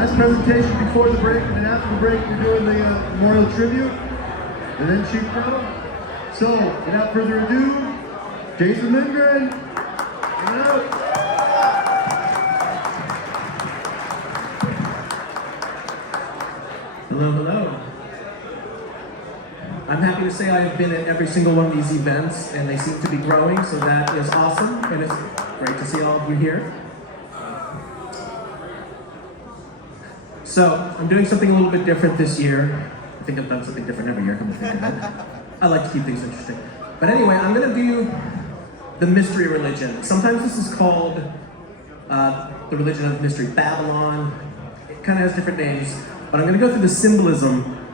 Last presentation before the break, and then after the break, we're doing the memorial tribute, and then Chief Colonel. So, without further ado, Jason Lindgren, coming out. Hello, hello. I'm happy to say I have been at every single one of these events, and they seem to be growing, so that is awesome, and it's great to see all of you here. So, I'm doing something a little bit different this year. I think I've done something different every year, come to think of it. I like to keep things interesting. But anyway, I'm going to do the mystery religion. Sometimes this is called the religion of mystery, Babylon. It kind of has different names. But I'm going to go through the symbolism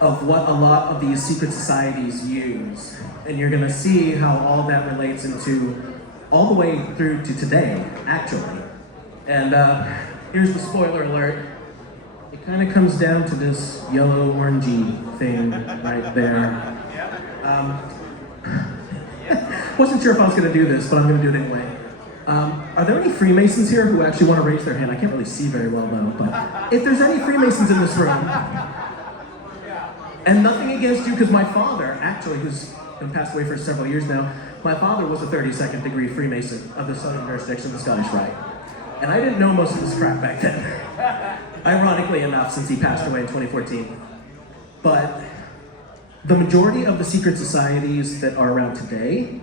of what a lot of these secret societies use. And you're going to see how all that relates into all the way through to today, actually. And here's the spoiler alert. It kind of comes down to this yellow-orangey thing right there. Wasn't sure if I was going to do this, but I'm going to do it anyway. Are there any Freemasons here who actually want to raise their hand? I can't really see very well though, but if there's any Freemasons in this room, and nothing against you, because my father, actually, who's been passed away for several years now, my father was a 32nd degree Freemason of the Southern Jurisdiction of the Scottish Rite. And I didn't know most of this crap back then. Ironically enough, since he passed away in 2014. But the majority of the secret societies that are around today,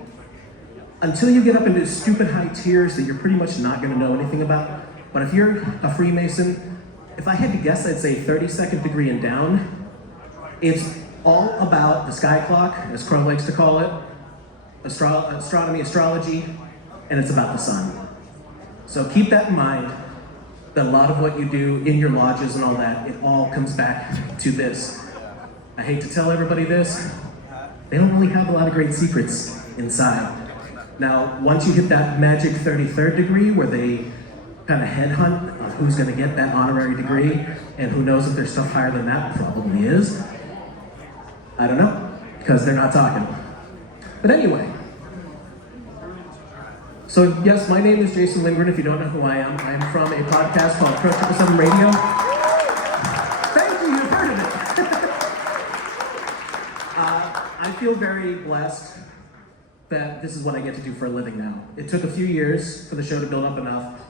until you get up into stupid high tiers that you're pretty much not going to know anything about, but if you're a Freemason, if I had to guess, I'd say 32nd degree and down. It's all about the sky clock, as Crow likes to call it, astronomy, astrology, and it's about the sun. So keep that in mind, that a lot of what you do in your lodges and all that, it all comes back to this. I hate to tell everybody this, they don't really have a lot of great secrets inside. Now, once you hit that magic 33rd degree where they kind of headhunt of who's going to get that honorary degree, and who knows if there's stuff higher than that, probably is. I don't know, because they're not talking. But anyway, so yes, my name is Jason Lindgren, if you don't know who I am. I'm from a podcast called Pro 777 Radio. Thank you, you've heard of it. I feel very blessed that this is what I get to do for a living now. It took a few years for the show to build up enough,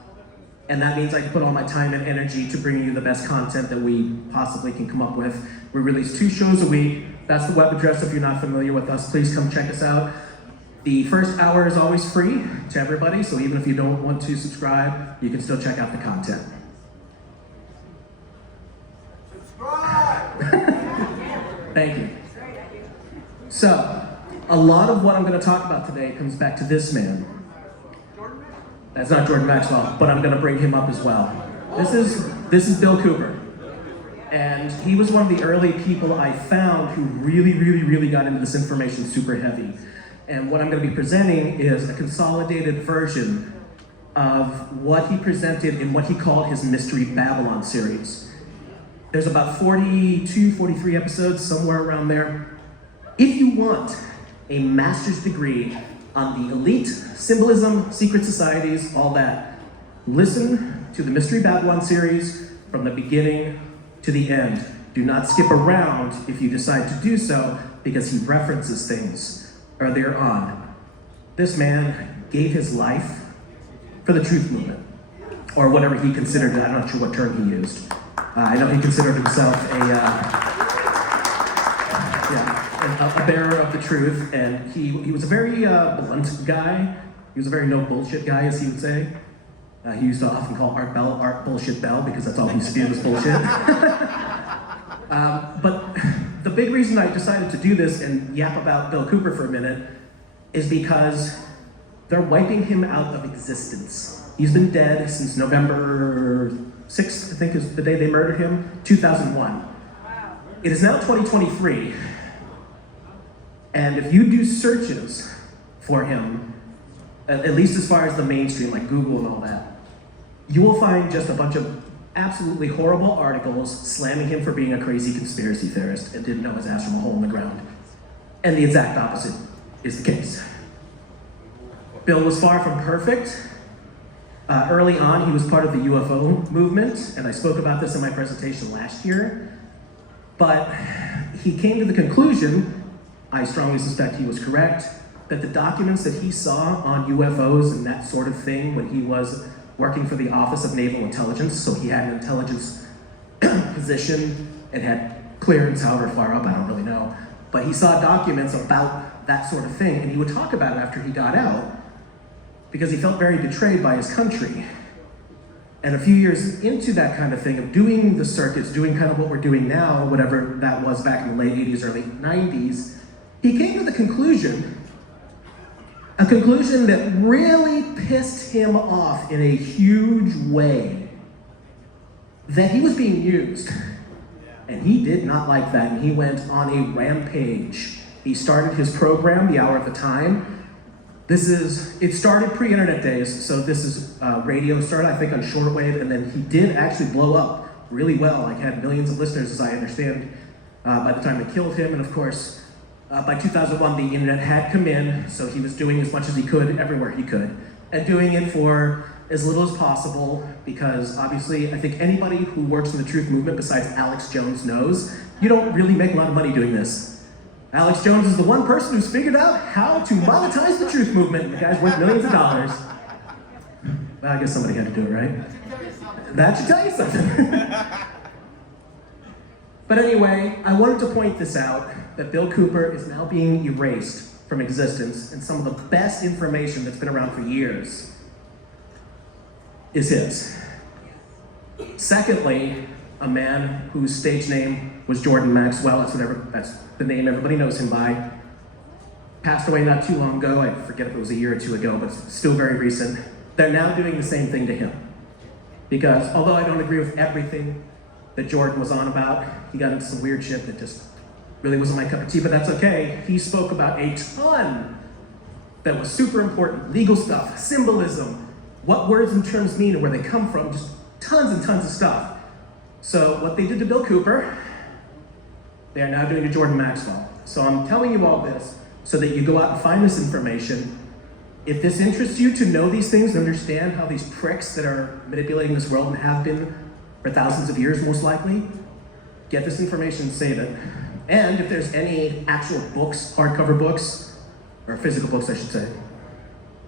and that means I can put all my time and energy to bring you the best content that we possibly can come up with. We release 2 shows a week. That's the web address if you're not familiar with us. Please come check us out. The first hour is always free to everybody, so even if you don't want to subscribe, you can still check out the content. Subscribe! Thank you. So, a lot of what I'm going to talk about today comes back to this man. That's not Jordan Maxwell, but I'm going to bring him up as well. This is Bill Cooper. And he was one of the early people I found who really got into this information super heavy. And what I'm going to be presenting is a consolidated version of what he presented in what he called his Mystery Babylon series. There's about 42, 43 episodes, somewhere around there. If you want a master's degree on the elite, symbolism, secret societies, all that, listen to the Mystery Babylon series from the beginning to the end. Do not skip around if you decide to do so, because he references things earlier on. This man gave his life for the truth movement, or whatever he considered it. I'm not sure what term he used. I know he considered himself a bearer of the truth, and he was a very blunt guy. He was a very no bullshit guy, as he would say. He used to often call Art Bell Art Bullshit Bell, because that's all he spewed was bullshit. But the big reason I decided to do this and yap about Bill Cooper for a minute is because they're wiping him out of existence. He's been dead since November 6th, I think is the day they murdered him, 2001. Wow. It is now 2023, and if you do searches for him, at least as far as the mainstream, like Google and all that, you will find just a bunch of absolutely horrible articles slamming him for being a crazy conspiracy theorist and didn't know his ass from a hole in the ground. And the exact opposite is the case. Bill was far from perfect, Early on, he was part of the UFO movement, and I spoke about this in my presentation last year. But he came to the conclusion, I strongly suspect he was correct, that the documents that he saw on UFOs and that sort of thing when he was working for the Office of Naval Intelligence, so he had an intelligence position and had clearance however far up, I don't really know, but he saw documents about that sort of thing, and he would talk about it after he got out because he felt very betrayed by his country. And a few years into that kind of thing, of doing the circuits, doing kind of what we're doing now, whatever that was back in the late 80s, early 90s, he came to the conclusion, a conclusion that really pissed him off in a huge way, that he was being used. And he did not like that, and he went on a rampage. He started his program, The Hour of the Time. It started pre-internet days, so this is radio started, I think, on shortwave, and then he did actually blow up really well, like had millions of listeners, as I understand, by the time they killed him, and of course, by 2001, the internet had come in, so he was doing as much as he could everywhere he could, and doing it for as little as possible, because obviously, I think anybody who works in the truth movement besides Alex Jones knows, you don't really make a lot of money doing this. Alex Jones is the one person who's figured out how to monetize the truth movement. The guy's worth millions of dollars. Well, I guess somebody had to do it, right? That should tell you something. But anyway, I wanted to point this out, that Bill Cooper is now being erased from existence, and some of the best information that's been around for years is his. Secondly, a man whose stage name was Jordan Maxwell, that's the name everybody knows him by, passed away not too long ago. I forget if it was a year or two ago, but still very recent. They're now doing the same thing to him. Because although I don't agree with everything that Jordan was on about, he got into some weird shit that just really wasn't my cup of tea, but that's okay. He spoke about a ton that was super important, legal stuff, symbolism, what words and terms mean and where they come from, just tons and tons of stuff. So what they did to Bill Cooper, they are now doing to Jordan Maxwell. So I'm telling you all this so that you go out and find this information. If this interests you to know these things, and understand how these pricks that are manipulating this world and have been for thousands of years most likely, get this information and save it. And if there's any actual books, hardcover books, or physical books I should say,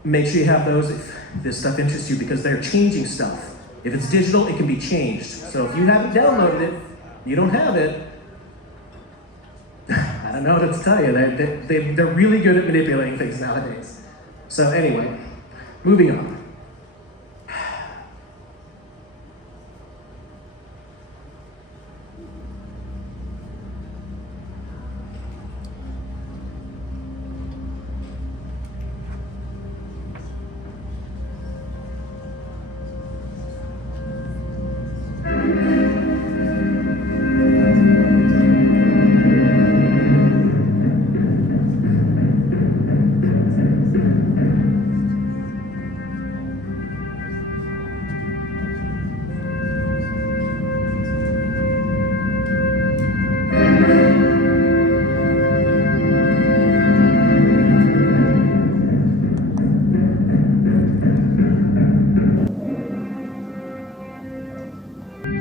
make sure you have those if this stuff interests you, because they're changing stuff. If it's digital, it can be changed. So if you haven't downloaded it, you don't have it, I don't know what to tell you. They're really good at manipulating things nowadays. So anyway, moving on.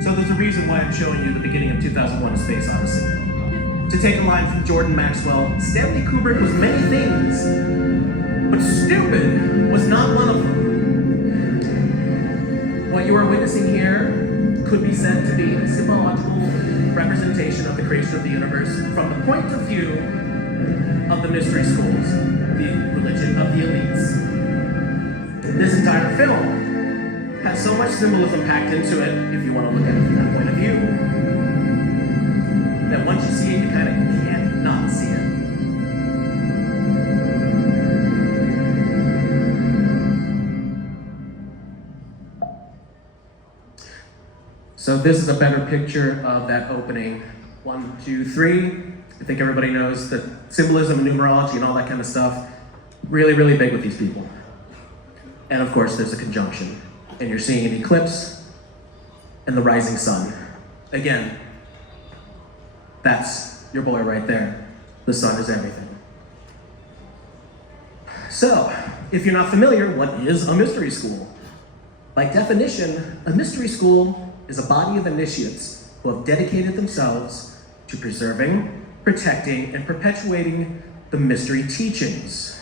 So there's a reason why I'm showing you the beginning of 2001: A Space Odyssey. To take a line from Jordan Maxwell, Stanley Kubrick was many things, but stupid was not one of them. What you are witnessing here could be said to be a symbological representation of the creation of the universe from the point of view of the mystery schools, the religion of the elites. This entire film has so much symbolism packed into it, if you want to look at it from that point of view, that once you see it, you kind of can't not see it. So this is a better picture of that opening. 1, 2, 3. I think everybody knows that symbolism and numerology and all that kind of stuff, really, really big with these people. And of course, there's a conjunction. And you're seeing an eclipse and the rising sun. Again, that's your boy right there. The sun is everything. So, if you're not familiar, what is a mystery school? By definition, a mystery school is a body of initiates who have dedicated themselves to preserving, protecting, and perpetuating the mystery teachings.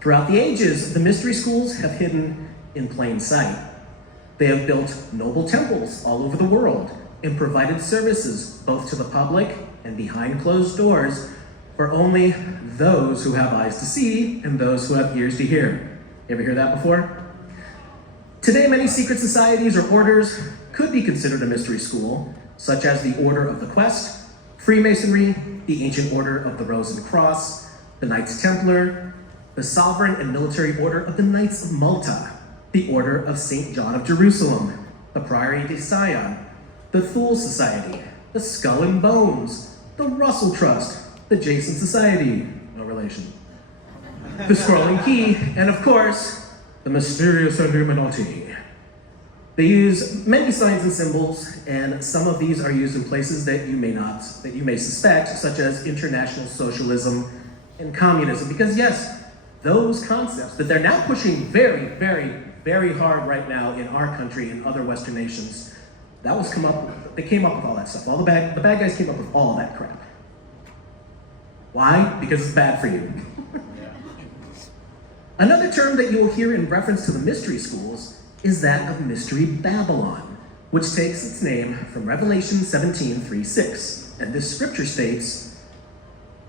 Throughout the ages, the mystery schools have hidden in plain sight. They have built noble temples all over the world and provided services both to the public and behind closed doors for only those who have eyes to see and those who have ears to hear. You ever hear that before? Today, many secret societies or orders could be considered a mystery school, such as the Order of the Quest, Freemasonry, the Ancient Order of the Rose and Cross, the Knights Templar, the Sovereign and Military Order of the Knights of Malta, the Order of St. John of Jerusalem, the Priory de Sion, the Thule Society, the Skull and Bones, the Russell Trust, the Jason Society, no relation, the Scrolling Key, and of course, the Mysterious Illuminati. They use many signs and symbols, and some of these are used in places that you may suspect, such as international socialism and communism, because yes, those concepts that they're now pushing very, very, very hard right now in our country and other Western nations, they came up with all that stuff. The bad guys came up with all that crap. Why? Because it's bad for you. Another term that you will hear in reference to the mystery schools is that of Mystery Babylon, which takes its name from Revelation 17:3-6. And this scripture states,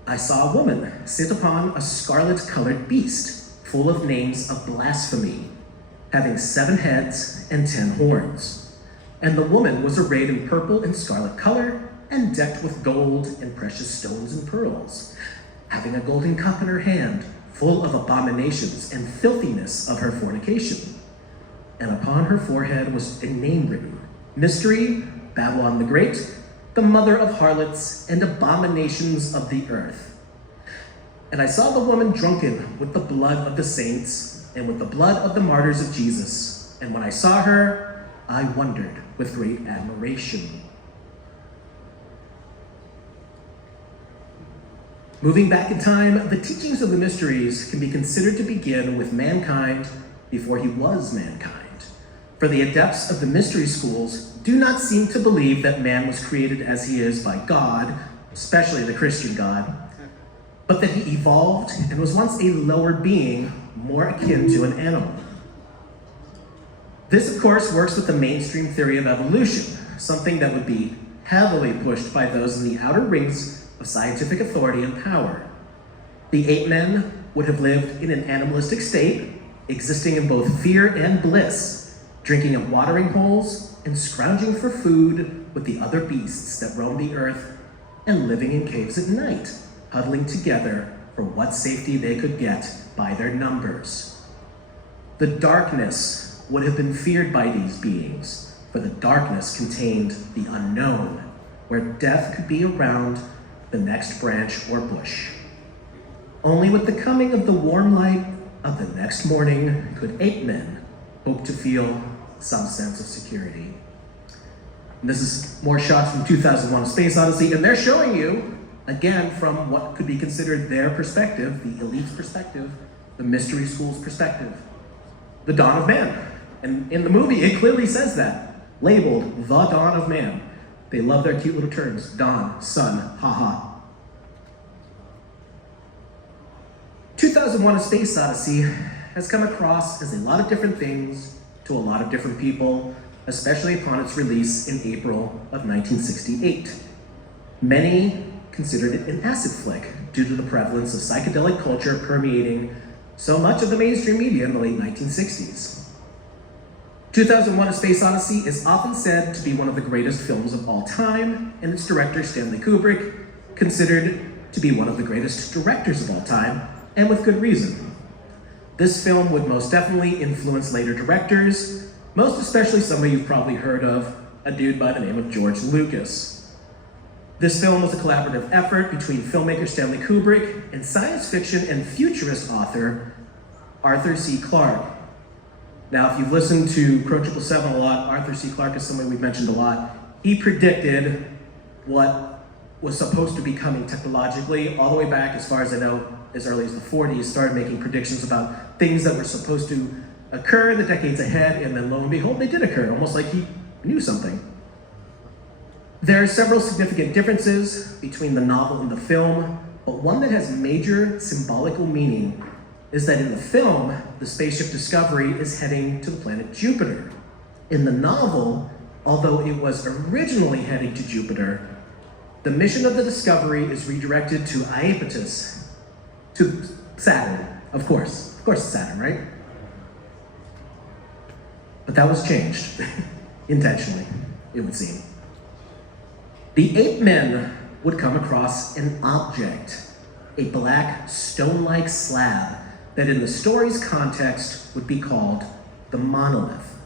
"I saw a woman sit upon a scarlet-colored beast, full of names of blasphemy, having 7 heads and 10 horns. And the woman was arrayed in purple and scarlet color, and decked with gold and precious stones and pearls, having a golden cup in her hand, full of abominations and filthiness of her fornication. And upon her forehead was a name written, Mystery, Babylon the Great, the mother of harlots and abominations of the earth. And I saw the woman drunken with the blood of the saints and with the blood of the martyrs of Jesus. And when I saw her, I wondered with great admiration." Moving back in time, the teachings of the mysteries can be considered to begin with mankind before he was mankind. For the adepts of the mystery schools do not seem to believe that man was created as he is by God, especially the Christian God, but that he evolved and was once a lower being, more akin to an animal. This, of course, works with the mainstream theory of evolution, something that would be heavily pushed by those in the outer rings of scientific authority and power. The ape men would have lived in an animalistic state, existing in both fear and bliss, drinking at watering holes and scrounging for food with the other beasts that roam the earth, and living in caves at night, huddling together for what safety they could get by their numbers. The darkness would have been feared by these beings, for the darkness contained the unknown, where death could be around the next branch or bush. Only with the coming of the warm light of the next morning could ape men hope to feel some sense of security. And this is more shots from 2001: A Space Odyssey, and they're showing you, again, from what could be considered their perspective, the elite's perspective, the mystery school's perspective, the dawn of man. And in the movie, it clearly says that, labeled the dawn of man. They love their cute little terms, dawn, sun, haha. 2001: A Space Odyssey has come across as a lot of different things to a lot of different people, especially upon its release in April of 1968. Many considered it an acid flick due to the prevalence of psychedelic culture permeating so much of the mainstream media in the late 1960s. 2001: A Space Odyssey is often said to be one of the greatest films of all time, and its director, Stanley Kubrick, considered to be one of the greatest directors of all time, and with good reason. This film would most definitely influence later directors, most especially somebody you've probably heard of, a dude by the name of George Lucas. This film was a collaborative effort between filmmaker Stanley Kubrick and science fiction and futurist author Arthur C. Clarke. Now, if you've listened to Pro 777 a lot, Arthur C. Clarke is somebody we've mentioned a lot. He predicted what was supposed to be coming technologically all the way back, as far as I know, as early as the 40s, started making predictions about things that were supposed to occur in the decades ahead, and then lo and behold, they did occur, almost like he knew something. There are several significant differences between the novel and the film, but one that has major symbolical meaning is that in the film, the spaceship Discovery is heading to the planet Jupiter. In the novel, although it was originally heading to Jupiter, the mission of the Discovery is redirected to Iapetus, to Saturn, of course. Of course it's Saturn, right? But that was changed, intentionally, it would seem. The ape men would come across an object, a black stone-like slab that in the story's context would be called the monolith.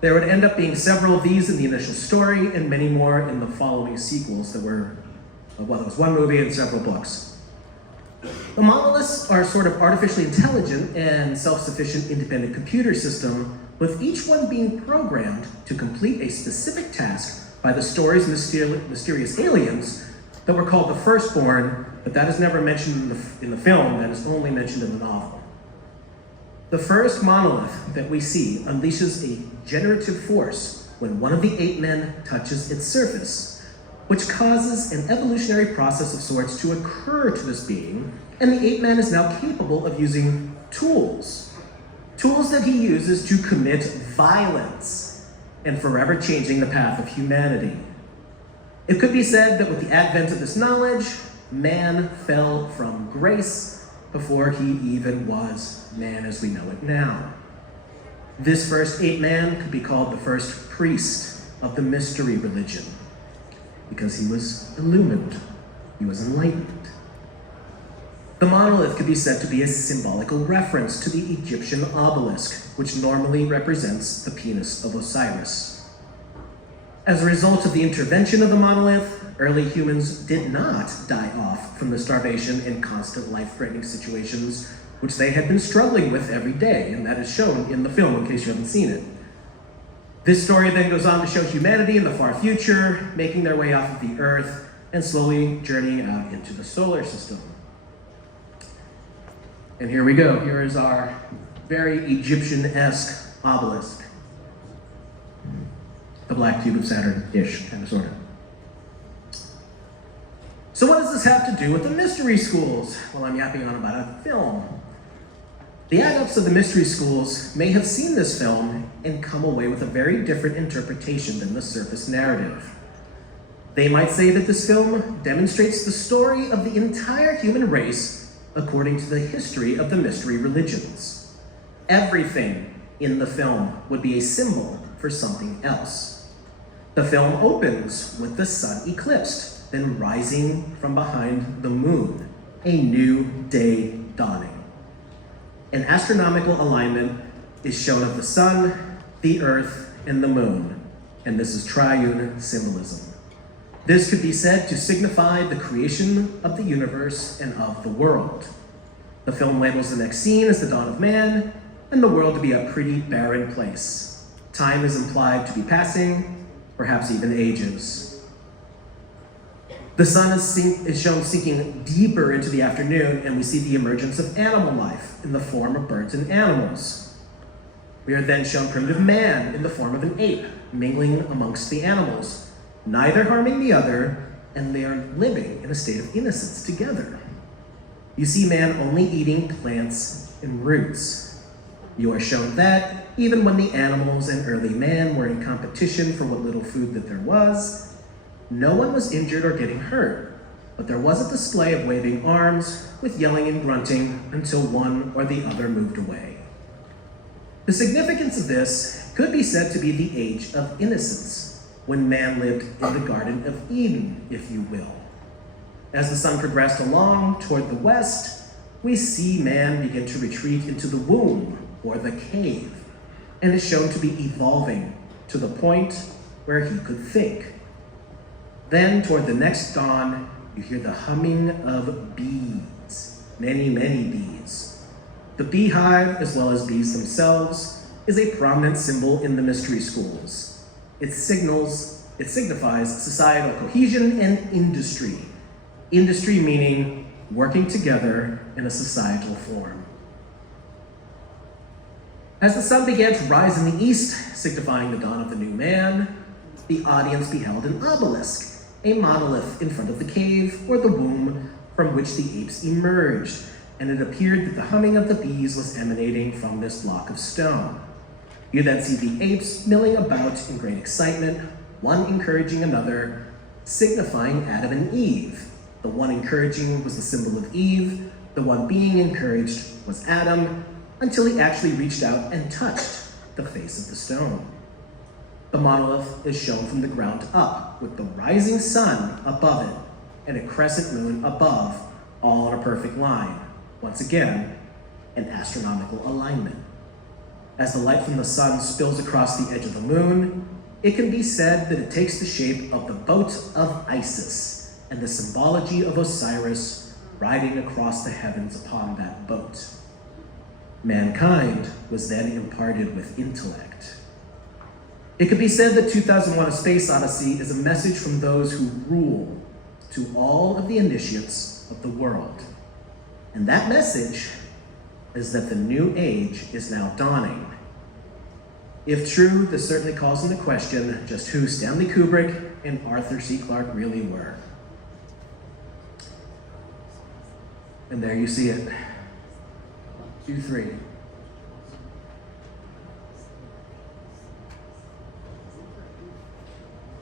There would end up being several of these in the initial story and many more in the following sequels that were, well, it was one movie and several books. The monoliths are sort of artificially intelligent and self-sufficient independent computer system, with each one being programmed to complete a specific task by the story's mysterious aliens that were called the Firstborn, but that is never mentioned in the film, that is only mentioned in the novel. The first monolith that we see unleashes a generative force when one of the ape men touches its surface, which causes an evolutionary process of sorts to occur to this being, and the ape man is now capable of using tools that he uses to commit violence, and forever changing the path of humanity. It could be said that with the advent of this knowledge, man fell from grace before he even was man as we know it now. This first ape man could be called the first priest of the mystery religion, because he was illumined, he was enlightened. The monolith could be said to be a symbolical reference to the Egyptian obelisk, which normally represents the penis of Osiris. As a result of the intervention of the monolith, early humans did not die off from the starvation and constant life-threatening situations which they had been struggling with every day, and that is shown in the film in case you haven't seen it. This story then goes on to show humanity in the far future, making their way off of the Earth and slowly journeying out into the solar system. And here we go. Here is our very Egyptian-esque obelisk. The black cube of Saturn-ish, kind of, sort of. So what does this have to do with the mystery schools? Well, I'm yapping on about a film. The adepts of the mystery schools may have seen this film and come away with a very different interpretation than the surface narrative. They might say that this film demonstrates the story of the entire human race according to the history of the mystery religions. Everything in the film would be a symbol for something else. The film opens with the sun eclipsed, then rising from behind the moon, a new day dawning. An astronomical alignment is shown of the sun, the earth, and the moon, and this is triune symbolism. This could be said to signify the creation of the universe and of the world. The film labels the next scene as the dawn of man, and the world to be a pretty barren place. Time is implied to be passing, perhaps even ages. The sun is shown sinking deeper into the afternoon, and we see the emergence of animal life in the form of birds and animals. We are then shown primitive man in the form of an ape, mingling amongst the animals, neither harming the other, and they are living in a state of innocence together. You see man only eating plants and roots. You are shown that even when the animals and early man were in competition for what little food that there was, no one was injured or getting hurt, but there was a display of waving arms with yelling and grunting until one or the other moved away. The significance of this could be said to be the age of innocence, when man lived in the Garden of Eden, if you will. As the sun progressed along toward the west, we see man begin to retreat into the womb, or the cave, and is shown to be evolving to the point where he could think. Then, toward the next dawn, you hear the humming of bees, many, many bees. The beehive, as well as bees themselves, is a prominent symbol in the mystery schools. It signifies societal cohesion and industry. Industry meaning working together in a societal form. As the sun began to rise in the east, signifying the dawn of the new man, the audience beheld an obelisk, a monolith in front of the cave or the womb from which the apes emerged, and it appeared that the humming of the bees was emanating from this block of stone. You then see the apes milling about in great excitement, one encouraging another, signifying Adam and Eve. The one encouraging was the symbol of Eve, the one being encouraged was Adam, until he actually reached out and touched the face of the stone. The monolith is shown from the ground up, with the rising sun above it and a crescent moon above, all in a perfect line. Once again, an astronomical alignment. As the light from the sun spills across the edge of the moon, it can be said that it takes the shape of the boat of Isis and the symbology of Osiris riding across the heavens upon that boat. Mankind was then imparted with intellect. It could be said that 2001: A Space Odyssey is a message from those who rule to all of the initiates of the world. And that message is that the new age is now dawning. If true, this certainly calls into question just who Stanley Kubrick and Arthur C. Clarke really were. And there you see it. 2, 3.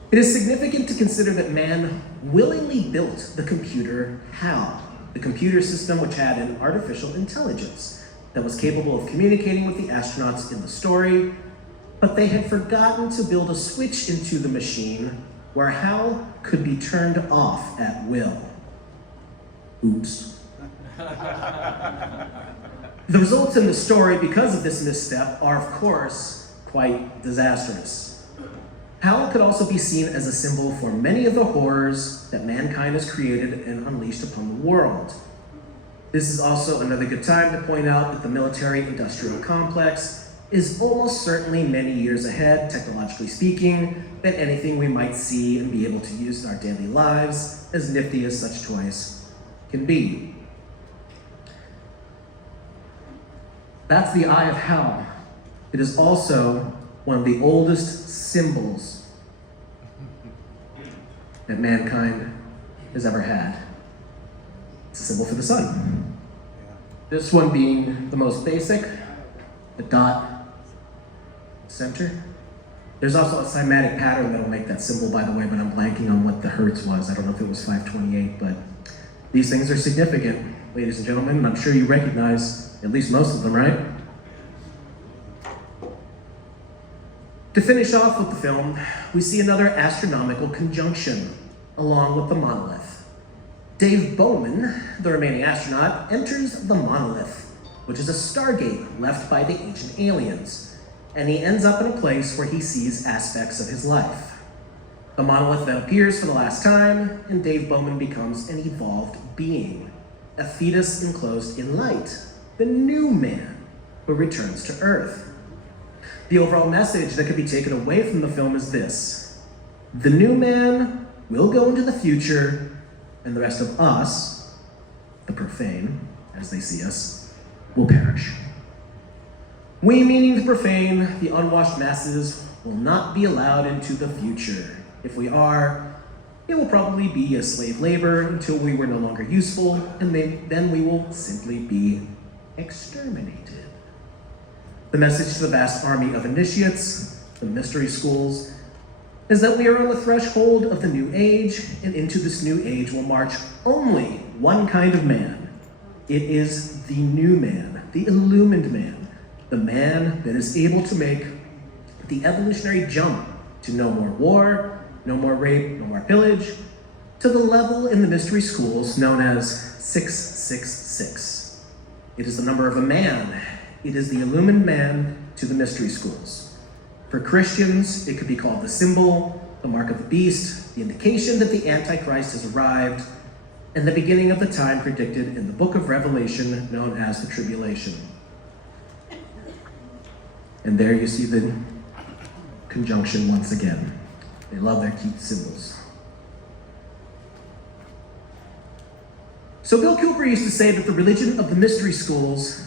It is significant to consider that man willingly built the computer HAL, the computer system which had an artificial intelligence that was capable of communicating with the astronauts in the story, but they had forgotten to build a switch into the machine where HAL could be turned off at will. Oops. The results in the story, because of this misstep, are of course quite disastrous. HAL could also be seen as a symbol for many of the horrors that mankind has created and unleashed upon the world. This is also another good time to point out that the military-industrial complex is almost certainly many years ahead, technologically speaking, than anything we might see and be able to use in our daily lives, as nifty as such toys can be. That's the Eye of HAL. It is also one of the oldest symbols that mankind has ever had. It's a symbol for the sun. This one being the most basic, the dot center. There's also a cymatic pattern that'll make that symbol, by the way, but I'm blanking on what the hertz was. I don't know if it was 528, but these things are significant, ladies and gentlemen, and I'm sure you recognize at least most of them, right? To finish off with the film, we see another astronomical conjunction along with the monolith. Dave Bowman, the remaining astronaut, enters the monolith, which is a stargate left by the ancient aliens, and he ends up in a place where he sees aspects of his life. The monolith then appears for the last time, and Dave Bowman becomes an evolved being, a fetus enclosed in light, the new man who returns to Earth. The overall message that can be taken away from the film is this: the new man will go into the future, and the rest of us, the profane, as they see us, will perish. We, meaning the profane, the unwashed masses, will not be allowed into the future. If we are, it will probably be as slave labor until we were no longer useful, and then we will simply be exterminated. The message to the vast army of initiates, the mystery schools, is that we are on the threshold of the new age, and into this new age will march only one kind of man. It is the new man, the illumined man, the man that is able to make the evolutionary jump to no more war, no more rape, no more pillage, to the level in the mystery schools known as 666. It is the number of a man. It is the illumined man to the mystery schools. For Christians, it could be called the symbol, the mark of the beast, the indication that the Antichrist has arrived, and the beginning of the time predicted in the book of Revelation known as the tribulation. And there you see the conjunction once again. They love their cute symbols. So Bill Cooper used to say that the religion of the mystery schools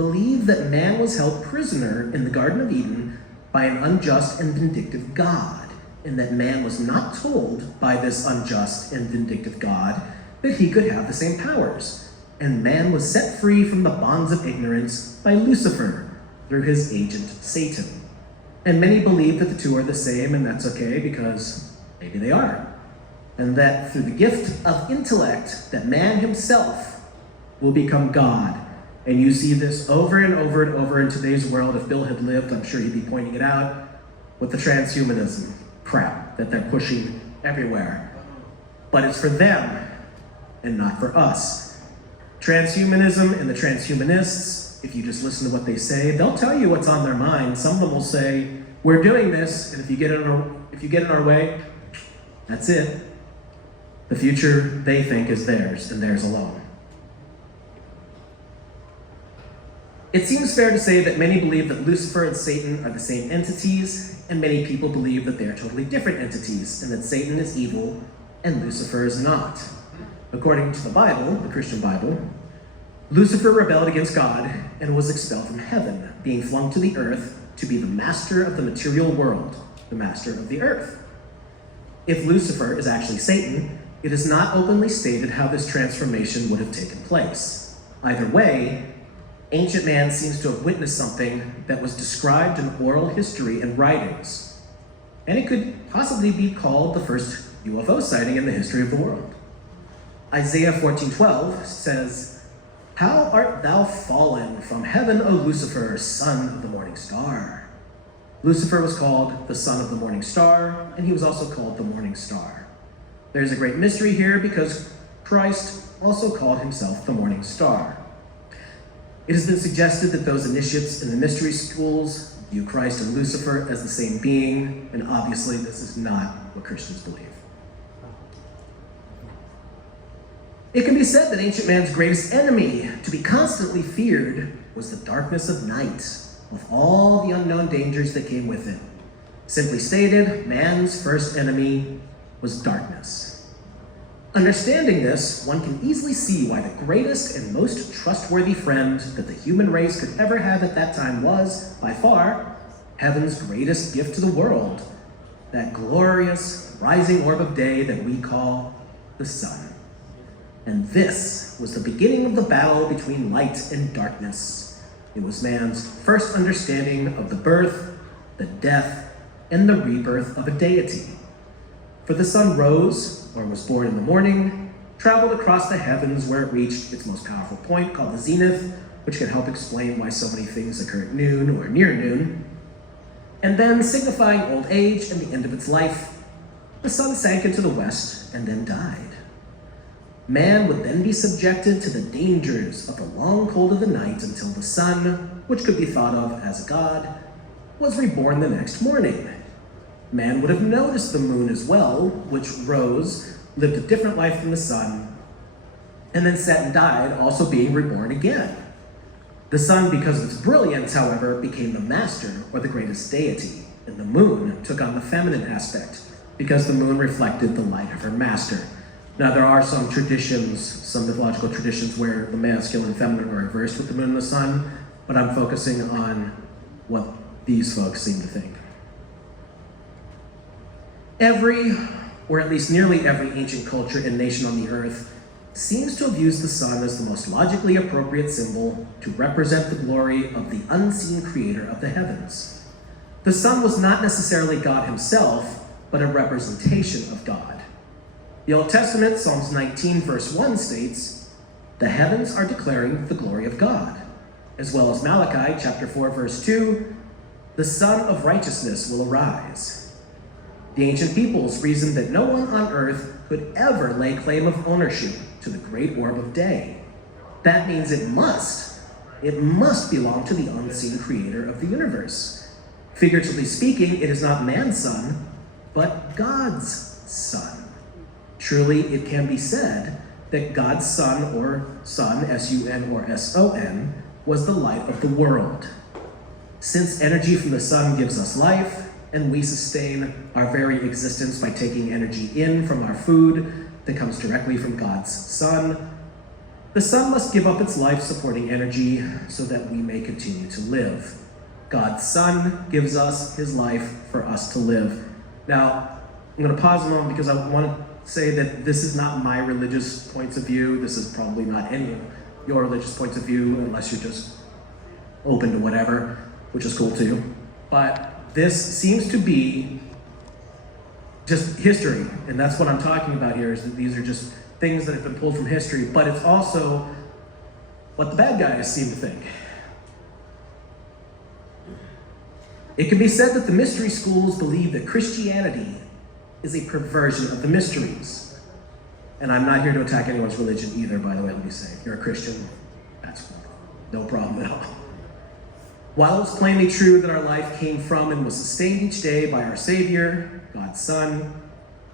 believed that man was held prisoner in the Garden of Eden by an unjust and vindictive God, and that man was not told by this unjust and vindictive God that he could have the same powers, and man was set free from the bonds of ignorance by Lucifer through his agent Satan. And many believe that the two are the same, and that's okay because maybe they are. And that through the gift of intellect, that man himself will become God. And you see this over and over and over in today's world. If Bill had lived, I'm sure he'd be pointing it out with the transhumanism crap that they're pushing everywhere. But it's for them and not for us. Transhumanism and the transhumanists, if you just listen to what they say, they'll tell you what's on their mind. Some of them will say, we're doing this, and if you get in our way, that's it. The future, they think, is theirs, and theirs alone. It seems fair to say that many believe that Lucifer and Satan are the same entities, and many people believe that they are totally different entities, and that Satan is evil and Lucifer is not. According to the Bible, the Christian Bible, Lucifer rebelled against God and was expelled from heaven, being flung to the earth to be the master of the material world, the master of the earth. If Lucifer is actually Satan, it is not openly stated how this transformation would have taken place. Either way, ancient man seems to have witnessed something that was described in oral history and writings, and it could possibly be called the first UFO sighting in the history of the world. Isaiah 14:12 says, "How art thou fallen from heaven, O Lucifer, son of the morning star?" Lucifer was called the son of the morning star, and he was also called the morning star. There's a great mystery here because Christ also called himself the morning star. It has been suggested that those initiates in the mystery schools view Christ and Lucifer as the same being, and obviously this is not what Christians believe. It can be said that ancient man's greatest enemy, to be constantly feared, was the darkness of night, with all the unknown dangers that came with it. Simply stated, man's first enemy was darkness. Understanding this, one can easily see why the greatest and most trustworthy friend that the human race could ever have at that time was, by far, heaven's greatest gift to the world, that glorious rising orb of day that we call the sun. And this was the beginning of the battle between light and darkness. It was man's first understanding of the birth, the death, and the rebirth of a deity. For the sun rose, or was born in the morning, traveled across the heavens where it reached its most powerful point called the zenith, which can help explain why so many things occur at noon or near noon. And then, signifying old age and the end of its life, the sun sank into the west and then died. Man would then be subjected to the dangers of the long cold of the night until the sun, which could be thought of as a god, was reborn the next morning. Man would have noticed the moon as well, which rose, lived a different life than the sun, and then set and died, also being reborn again. The sun, because of its brilliance, however, became the master or the greatest deity, and the moon took on the feminine aspect because the moon reflected the light of her master. Now, there are some traditions, some mythological traditions, where the masculine and feminine are reversed with the moon and the sun, but I'm focusing on what these folks seem to think. Every, or at least nearly every ancient culture and nation on the earth seems to have used the sun as the most logically appropriate symbol to represent the glory of the unseen creator of the heavens. The sun was not necessarily God himself, but a representation of God. The Old Testament, Psalms 19, verse 1 states, "The heavens are declaring the glory of God," as well as Malachi chapter 4, verse 2, "The Sun of Righteousness will arise." The ancient peoples reasoned that no one on earth could ever lay claim of ownership to the great orb of day. That means it must belong to the unseen creator of the universe. Figuratively speaking, it is not man's sun, but God's sun. Truly, it can be said that God's sun, or sun, S-U-N or S-O-N, was the light of the world. Since energy from the sun gives us life, and we sustain our very existence by taking energy in from our food that comes directly from God's sun, The sun must give up its life-supporting energy so that we may continue to live. God's Son gives us his life for us to live. Now, I'm going to pause a moment because I want to say that this is not my religious points of view. This is probably not any of your religious points of view, unless you're just open to whatever, which is cool too. But this seems to be just history, and that's what I'm talking about here, is that these are just things that have been pulled from history, but it's also what the bad guys seem to think. It can be said that the mystery schools believe that Christianity is a perversion of the mysteries. And I'm not here to attack anyone's religion either, by the way, let me say. If you're a Christian, that's no problem at all. While it's plainly true that our life came from and was sustained each day by our Savior, God's Son,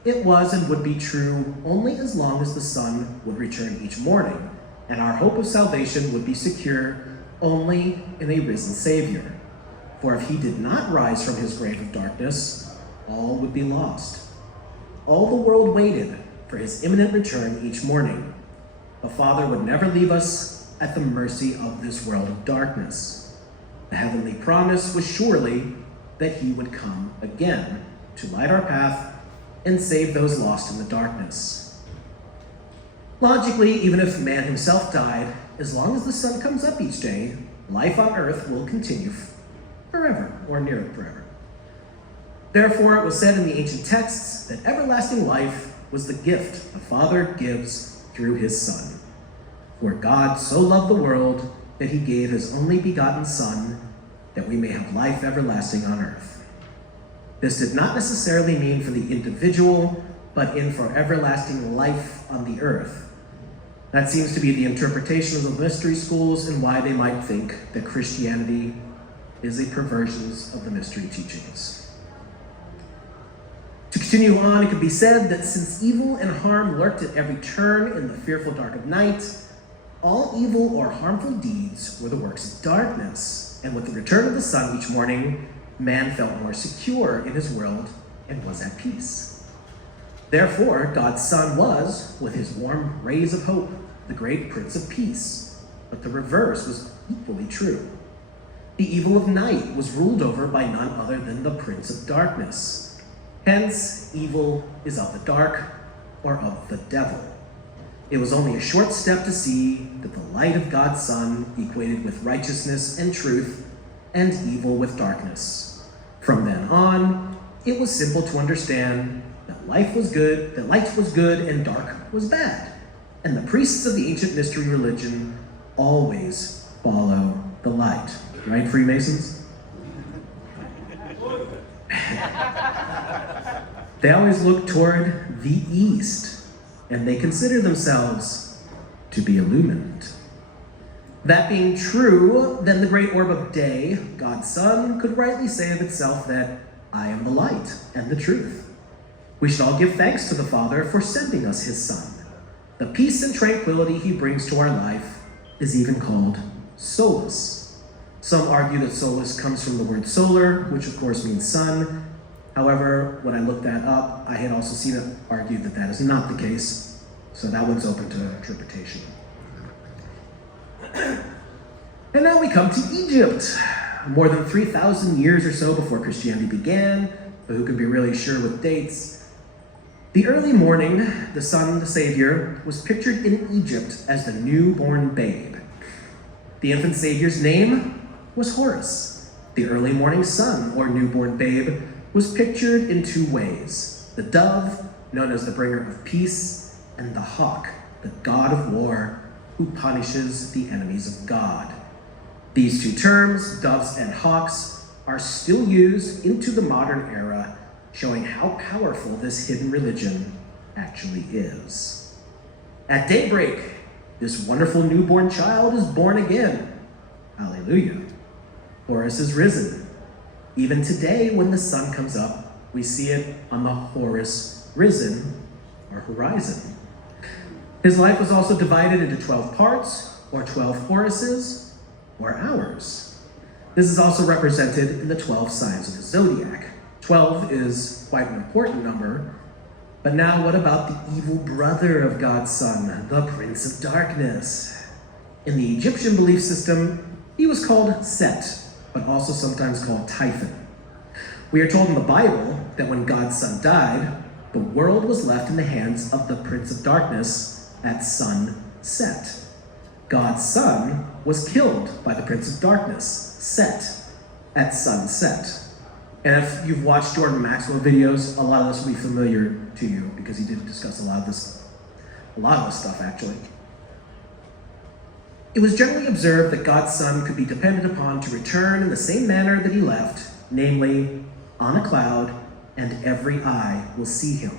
it was and would be true only as long as the sun would return each morning, and our hope of salvation would be secure only in a risen Savior. For if he did not rise from his grave of darkness, all would be lost. All the world waited for his imminent return each morning. The Father would never leave us at the mercy of this world of darkness. The heavenly promise was surely that he would come again to light our path and save those lost in the darkness. Logically, even if man himself died, as long as the sun comes up each day, life on earth will continue forever, or near it forever. Therefore, it was said in the ancient texts that everlasting life was the gift the Father gives through his Son. For God so loved the world that he gave his only begotten Son, that we may have life everlasting on earth. This did not necessarily mean for the individual, but in for everlasting life on the earth. That seems to be the interpretation of the mystery schools and why they might think that Christianity is a perversion of the mystery teachings. To continue on, it could be said that since evil and harm lurked at every turn in the fearful dark of night, all evil or harmful deeds were the works of darkness, and with the return of the sun each morning, man felt more secure in his world and was at peace. Therefore, God's Son was, with his warm rays of hope, the great Prince of Peace. But the reverse was equally true. The evil of night was ruled over by none other than the Prince of Darkness. Hence, evil is of the dark, or of the devil. It was only a short step to see that the light of God's Son equated with righteousness and truth, and evil with darkness. From then on, it was simple to understand that light was good and dark was bad. And the priests of the ancient mystery religion always follow the light. Right, Freemasons? They always look toward the east, and they consider themselves to be illumined. That being true, then the great orb of day, God's Son, could rightly say of itself that I am the light and the truth. We should all give thanks to the Father for sending us his Son. The peace and tranquility he brings to our life is even called solace. Some argue that solace comes from the word solar, which of course means sun. However, when I looked that up, I had also seen it argued that that is not the case, so that one's open to interpretation. And now we come to Egypt. More than 3,000 years or so before Christianity began, but who can be really sure with dates? The early morning, the Son, the Savior, was pictured in Egypt as the newborn babe. The infant Savior's name was Horus. The early morning sun, or newborn babe, was pictured in two ways: the dove, known as the bringer of peace, and the hawk, the god of war, who punishes the enemies of God. These two terms, doves and hawks, are still used into the modern era, showing how powerful this hidden religion actually is. At daybreak, this wonderful newborn child is born again. Hallelujah. Horus is risen. Even today, when the sun comes up, we see it on the Horus risen, or horizon. His life was also divided into 12 parts, or 12 Horuses, or hours. This is also represented in the 12 signs of the zodiac. 12 is quite an important number, But now what about the evil brother of God's son, the Prince of Darkness? In the Egyptian belief system, he was called Set, but also sometimes called Typhon. We are told in the Bible that when God's son died, the world was left in the hands of the Prince of Darkness at sunset. God's son was killed by the Prince of Darkness, Set, at sunset. And if you've watched Jordan Maxwell videos, a lot of this will be familiar to you because he did discuss a lot of this stuff actually. It was generally observed that God's son could be depended upon to return in the same manner that he left, namely on a cloud, and every eye will see him.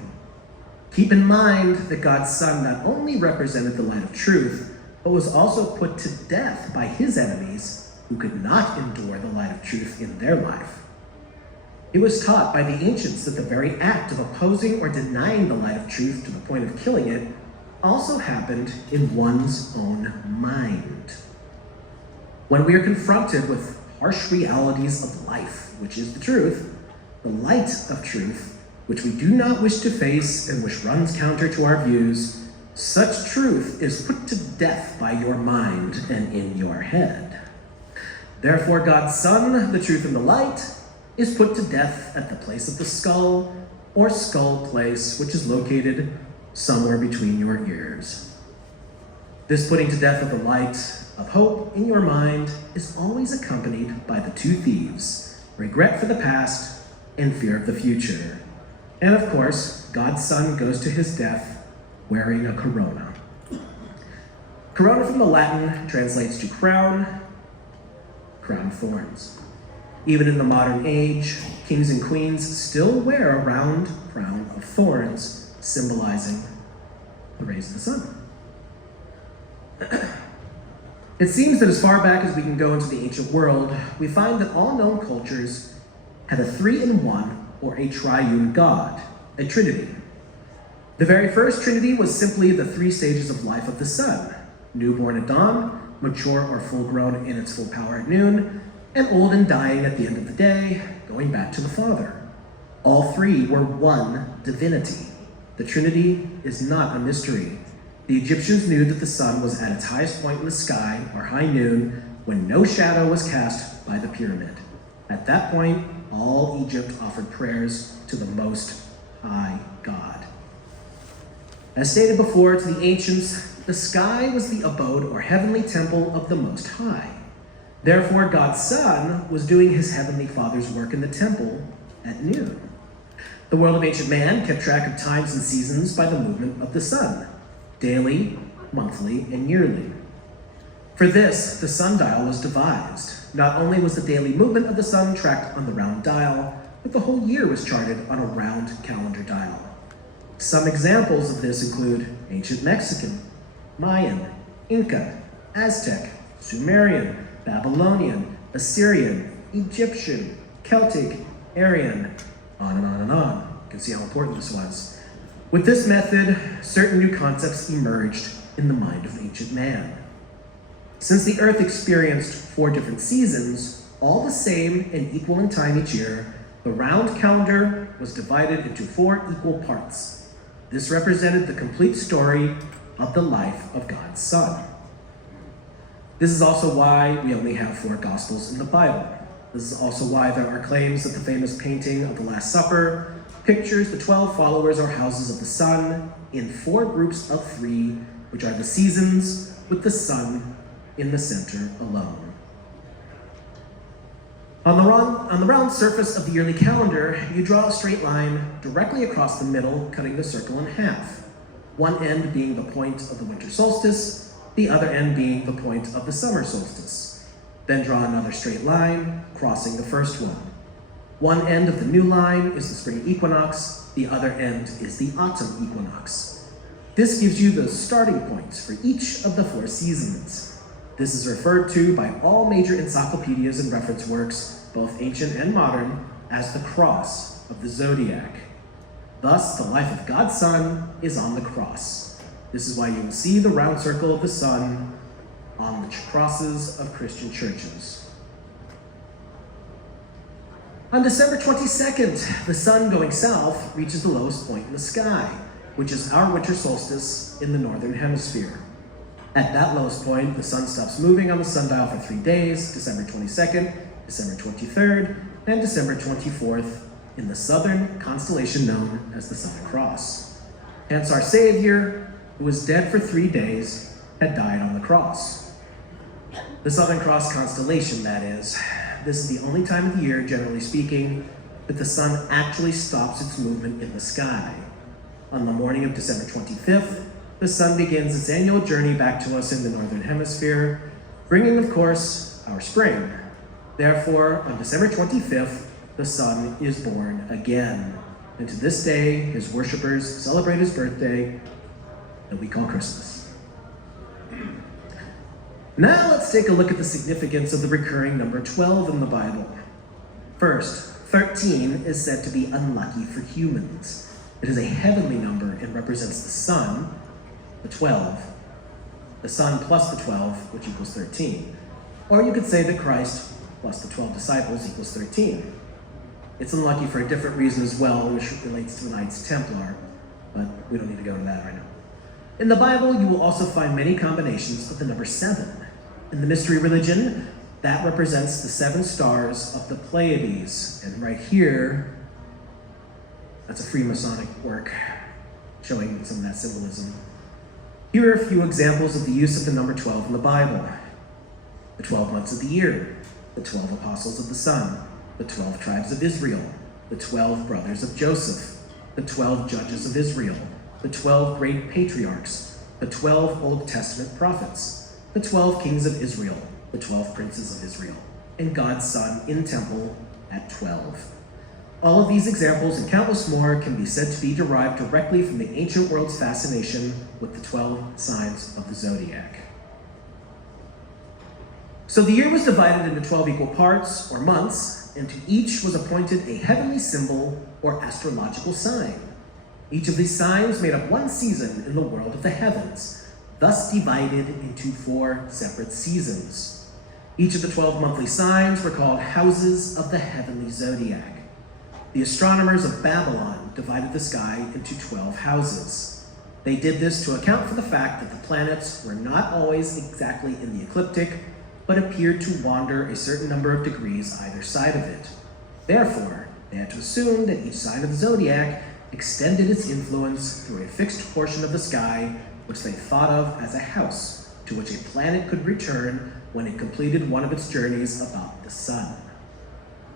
Keep in mind that God's son not only represented the light of truth, but was also put to death by his enemies who could not endure the light of truth in their life. It was taught by the ancients that the very act of opposing or denying the light of truth to the point of killing it also happened in one's own mind. When we are confronted with harsh realities of life, which is the truth, the light of truth, which we do not wish to face and which runs counter to our views, such truth is put to death by your mind and in your head. Therefore, God's Son, the truth and the light, is put to death at the place of the skull, or skull place, which is located somewhere between your ears. This putting to death of the light of hope in your mind is always accompanied by the two thieves, regret for the past and fear of the future. And of course, God's Son goes to his death wearing a corona. Corona from the Latin translates to crown, crown of thorns. Even in the modern age, kings and queens still wear a round crown of thorns, symbolizing the rays of the sun. It seems that as far back as we can go into the ancient world, we find that all known cultures had a three-in-one or a triune God, a trinity. The very first trinity was simply the three stages of life of the sun: newborn at dawn, mature or full-grown in its full power at noon, and old and dying at the end of the day, going back to the Father. All three were one divinity. The Trinity is not a mystery. The Egyptians knew that the sun was at its highest point in the sky, or high noon, when no shadow was cast by the pyramid. At that point, all Egypt offered prayers to the Most High God. As stated before to the ancients, the sky was the abode or heavenly temple of the Most High. Therefore, God's Son was doing his heavenly Father's work in the temple at noon. The world of ancient man kept track of times and seasons by the movement of the sun, daily, monthly, and yearly. For this, the sundial was devised. Not only was the daily movement of the sun tracked on the round dial, but the whole year was charted on a round calendar dial. Some examples of this include ancient Mexican, Mayan, Inca, Aztec, Sumerian, Babylonian, Assyrian, Egyptian, Celtic, Aryan, on and on and on. You can see how important this was. With this method, certain new concepts emerged in the mind of ancient man. Since the Earth experienced 4 different seasons, all the same and equal in time each year, the round calendar was divided into 4 equal parts. This represented the complete story of the life of God's Son. This is also why we only have 4 Gospels in the Bible. This is also why there are claims that the famous painting of the Last Supper pictures the 12 followers or houses of the sun in 4 groups of 3, which are the seasons, with the sun in the center alone. On the round surface of the yearly calendar, you draw a straight line directly across the middle, cutting the circle in half. One end being the point of the winter solstice, the other end being the point of the summer solstice. Then draw another straight line, crossing the first one. One end of the new line is the spring equinox, the other end is the autumn equinox. This gives you the starting points for each of the 4 seasons. This is referred to by all major encyclopedias and reference works, both ancient and modern, as the cross of the zodiac. Thus, the life of God's Son is on the cross. This is why you will see the round circle of the sun on the crosses of Christian churches. On December 22nd, the sun going south reaches the lowest point in the sky, which is our winter solstice in the northern hemisphere. At that lowest point, the sun stops moving on the sundial for 3 days, December 22nd, December 23rd, and December 24th, in the southern constellation known as the Southern Cross. Hence our Savior, who was dead for 3 days, had died on the cross. The Southern Cross constellation, that is. This is the only time of the year, generally speaking, that the sun actually stops its movement in the sky. On the morning of December 25th, the sun begins its annual journey back to us in the northern hemisphere, bringing, of course, our spring. Therefore, on December 25th, the sun is born again. And to this day, his worshippers celebrate his birthday that we call Christmas. Now let's take a look at the significance of the recurring number 12 in the Bible. First, 13 is said to be unlucky for humans. It is a heavenly number and represents the sun, the 12, the sun plus the 12, which equals 13. Or you could say that Christ plus the 12 disciples equals 13. It's unlucky for a different reason as well, which relates to the Knights Templar, but we don't need to go into that right now. In the Bible, you will also find many combinations of the number 7. In the mystery religion, that represents the 7 stars of the Pleiades. And right here, that's a Freemasonic work showing some of that symbolism. Here are a few examples of the use of the number 12 in the Bible. The 12 months of the year, the 12 apostles of the sun, the 12 tribes of Israel, the 12 brothers of Joseph, the 12 judges of Israel, the 12 great patriarchs, the 12 Old Testament prophets, the 12 kings of Israel, the 12 princes of Israel, and God's Son in temple at 12. All of these examples and countless more can be said to be derived directly from the ancient world's fascination with the 12 signs of the zodiac. So the year was divided into 12 equal parts, or months, and to each was appointed a heavenly symbol or astrological sign. Each of these signs made up one season in the world of the heavens, thus divided into 4 separate seasons. Each of the 12 monthly signs were called houses of the heavenly zodiac. The astronomers of Babylon divided the sky into 12 houses. They did this to account for the fact that the planets were not always exactly in the ecliptic, but appeared to wander a certain number of degrees either side of it. Therefore, they had to assume that each sign of the zodiac extended its influence through a fixed portion of the sky, which they thought of as a house, to which a planet could return when it completed one of its journeys about the sun.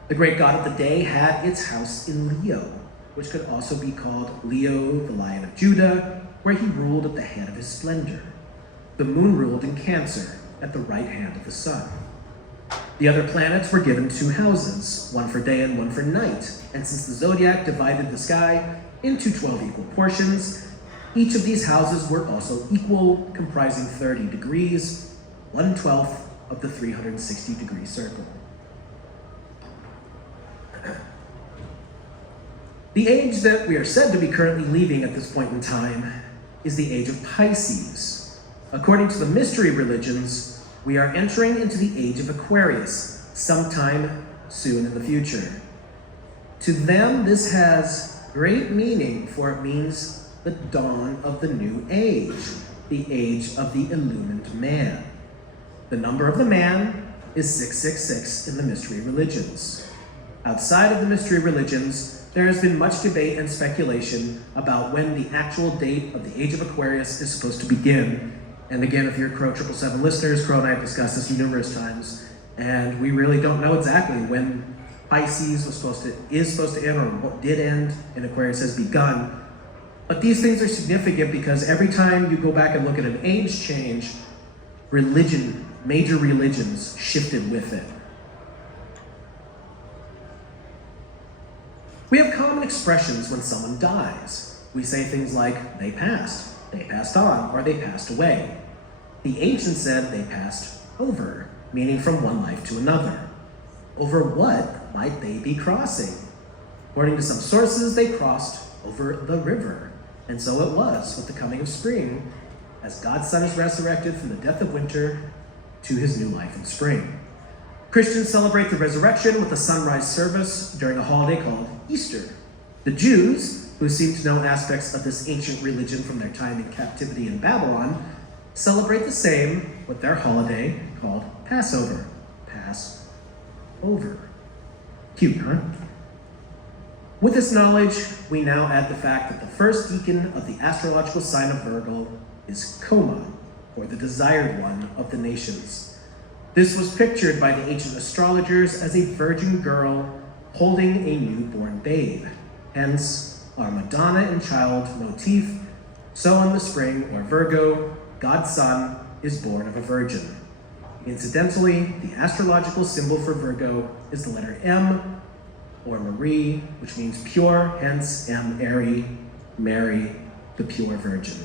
The great god of the day had its house in Leo, which could also be called Leo, the Lion of Judah, where he ruled at the head of his splendor. The moon ruled in Cancer, at the right hand of the sun. The other planets were given 2 houses, one for day and one for night, and since the zodiac divided the sky into 12 equal portions, each of these houses were also equal, comprising 30 degrees, 1/12 of the 360-degree circle. The age that we are said to be currently leaving at this point in time is the age of Pisces. According to the mystery religions, we are entering into the age of Aquarius sometime soon in the future. To them, this has great meaning, for it means the dawn of the new age, the age of the illumined man. The number of the man is 666 in the mystery religions. Outside of the mystery religions, there has been much debate and speculation about when the actual date of the age of Aquarius is supposed to begin. And again, if you're Crow 777 listeners, Crow and I have discussed this numerous times, and we really don't know exactly when Pisces is supposed to end, or what did end, and Aquarius has begun. But these things are significant because every time you go back and look at an age change, major religions shifted with it. We have common expressions when someone dies. We say things like, they passed on, or they passed away. The ancients said they passed over, meaning from one life to another. Over what might they be crossing? According to some sources, they crossed over the river. And so it was with the coming of spring, as God's Son is resurrected from the death of winter to his new life in spring. Christians celebrate the resurrection with a sunrise service during a holiday called Easter. The Jews, who seem to know aspects of this ancient religion from their time in captivity in Babylon, celebrate the same with their holiday called Passover. Passover. Cute, huh? With this knowledge, we now add the fact that the first deacon of the astrological sign of Virgo is Coma, or the desired one of the nations. This was pictured by the ancient astrologers as a virgin girl holding a newborn babe, hence our Madonna and Child motif. So in the spring, or Virgo, God's Son is born of a virgin. Incidentally, the astrological symbol for Virgo is the letter M, or Marie, which means pure, hence M-Ari, Mary, the pure virgin.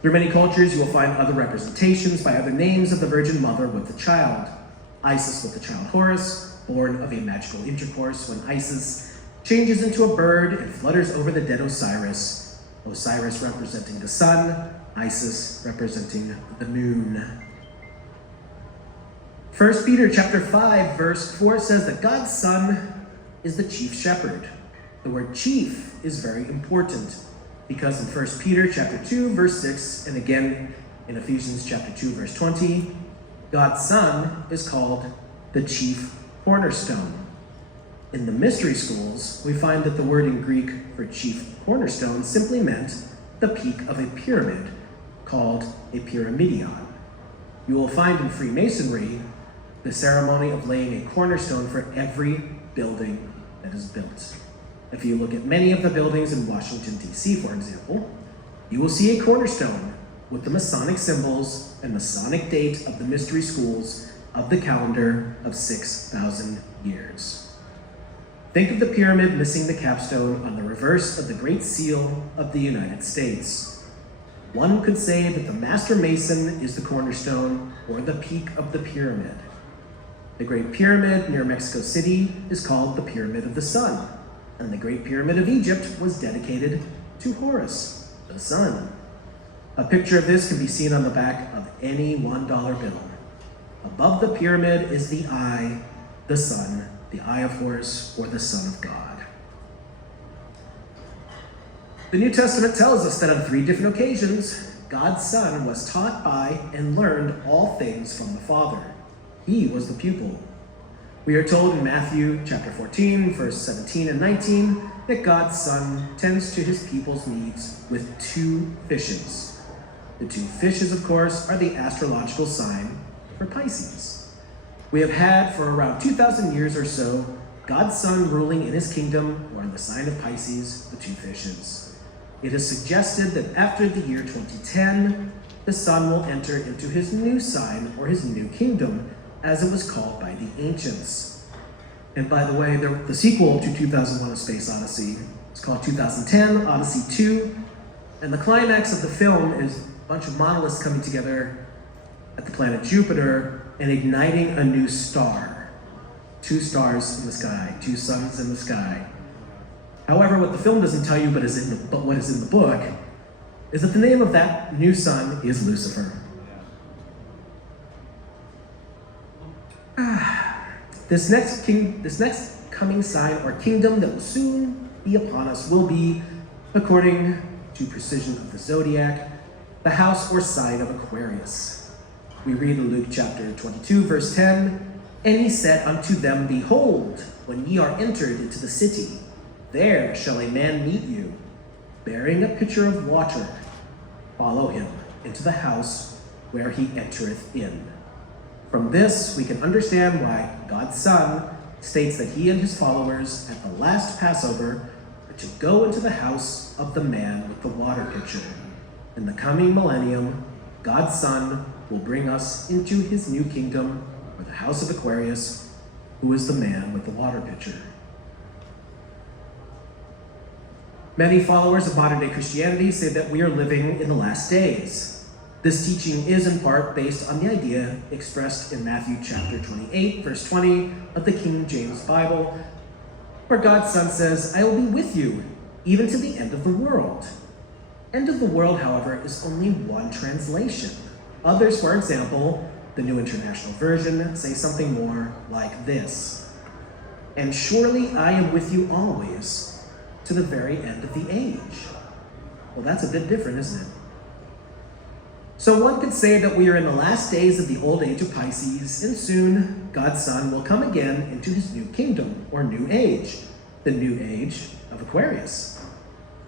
Through many cultures, you will find other representations by other names of the Virgin Mother with the child. Isis with the child Horus, born of a magical intercourse when Isis changes into a bird and flutters over the dead Osiris. Osiris representing the sun, Isis representing the moon. 1 Peter chapter 5, verse 4 says that God's Son is the chief shepherd. The word chief is very important because in 1 Peter chapter 2, verse 6, and again in Ephesians chapter 2, verse 20, God's Son is called the chief cornerstone. In the mystery schools, we find that the word in Greek for chief cornerstone simply meant the peak of a pyramid, called a pyramidion. You will find in Freemasonry the ceremony of laying a cornerstone for every building that is built. If you look at many of the buildings in Washington, D.C., for example, you will see a cornerstone with the Masonic symbols and Masonic date of the mystery schools of the calendar of 6,000 years. Think of the pyramid missing the capstone on the reverse of the Great Seal of the United States. One could say that the Master Mason is the cornerstone or the peak of the pyramid. The Great Pyramid near Mexico City is called the Pyramid of the Sun, and the Great Pyramid of Egypt was dedicated to Horus, the sun. A picture of this can be seen on the back of any $1 bill. Above the pyramid is the eye, the sun, the eye of Horus, or the Son of God. The New Testament tells us that on 3 different occasions, God's Son was taught by and learned all things from the Father. He was the pupil. We are told in Matthew chapter 14, verse 17 and 19, that God's Son tends to his people's needs with 2 fishes. The 2 fishes, of course, are the astrological sign for Pisces. We have had for around 2,000 years or so, God's Son ruling in his kingdom, or in the sign of Pisces, the 2 fishes. It is suggested that after the year 2010, the Son will enter into his new sign, or his new kingdom, as it was called by the ancients. And by the way, the sequel to 2001: A Space Odyssey is called 2010 Odyssey 2, and the climax of the film is a bunch of monoliths coming together at the planet Jupiter and igniting a new star. 2 stars in the sky, 2 suns in the sky. However, what the film doesn't tell you, but what is in the book, is that the name of that new sun is Lucifer. This next coming sign or kingdom that will soon be upon us will be, according to precision of the zodiac, the house or sign of Aquarius. We read in Luke chapter 22, verse 10, "And he said unto them, Behold, when ye are entered into the city, there shall a man meet you, bearing a pitcher of water. Follow him into the house where he entereth in." From this, we can understand why God's Son states that he and his followers at the last Passover are to go into the house of the man with the water pitcher. In the coming millennium, God's Son will bring us into his new kingdom, or the house of Aquarius, who is the man with the water pitcher. Many followers of modern-day Christianity say that we are living in the last days. This teaching is in part based on the idea expressed in Matthew chapter 28, verse 20 of the King James Bible, where God's Son says, "I will be with you, even to the end of the world." End of the world, however, is only one translation. Others, for example, the New International Version, say something more like this. And surely I am with you always, to the very end of the age. Well, that's a bit different, isn't it? So one could say that we are in the last days of the old age of Pisces, and soon God's Son will come again into his new kingdom, or new age, the new age of Aquarius.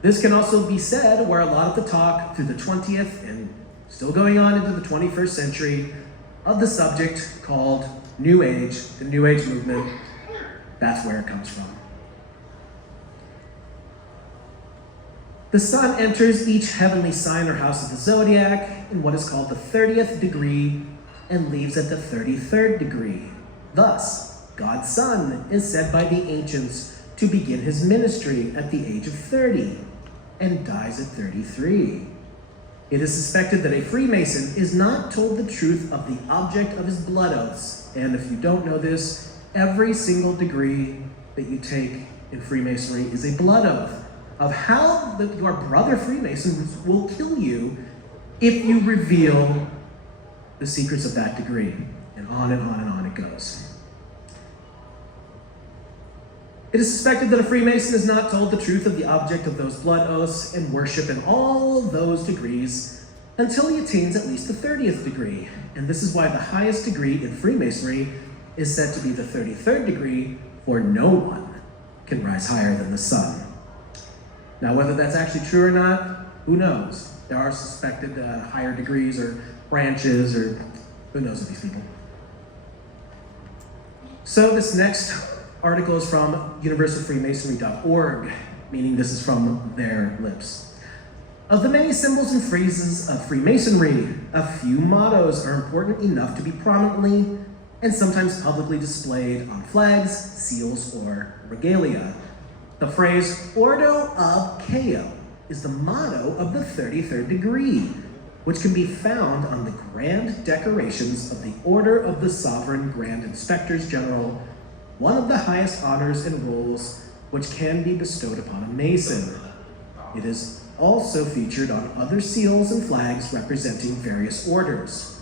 This can also be said where a lot of the talk through the 20th and still going on into the 21st century of the subject called New Age, the New Age movement, that's where it comes from. The sun enters each heavenly sign or house of the zodiac in what is called the 30th degree and leaves at the 33rd degree. Thus, God's Son is said by the ancients to begin his ministry at the age of 30 and dies at 33. It is suspected that a Freemason is not told the truth of the object of his blood oaths. And if you don't know this, every single degree that you take in Freemasonry is a blood oath of how your brother Freemasons will kill you if you reveal the secrets of that degree. And on and on and on it goes. It is suspected that a Freemason is not told the truth of the object of those blood oaths and worship in all those degrees until he attains at least the 30th degree. And this is why the highest degree in Freemasonry is said to be the 33rd degree, for no one can rise higher than the sun. Now, whether that's actually true or not, who knows? There are suspected higher degrees or branches, or who knows of these people. So this next article is from universalfreemasonry.org, meaning this is from their lips. Of the many symbols and phrases of Freemasonry, a few mottos are important enough to be prominently and sometimes publicly displayed on flags, seals, or regalia. The phrase Ordo ab Chao is the motto of the 33rd degree, which can be found on the grand decorations of the Order of the Sovereign Grand Inspectors General, one of the highest honors and roles which can be bestowed upon a Mason. It is also featured on other seals and flags representing various orders.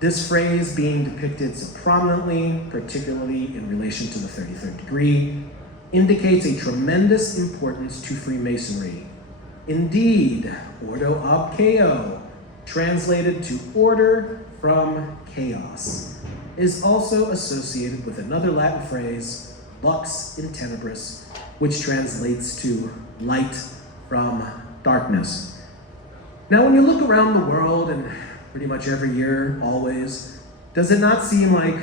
This phrase being depicted so prominently, particularly in relation to the 33rd degree, indicates a tremendous importance to Freemasonry. Indeed, Ordo ab Chao, translated to order from chaos, is also associated with another Latin phrase, lux in tenebris, which translates to light from darkness. Now, when you look around the world, and pretty much every year, always, does it not seem like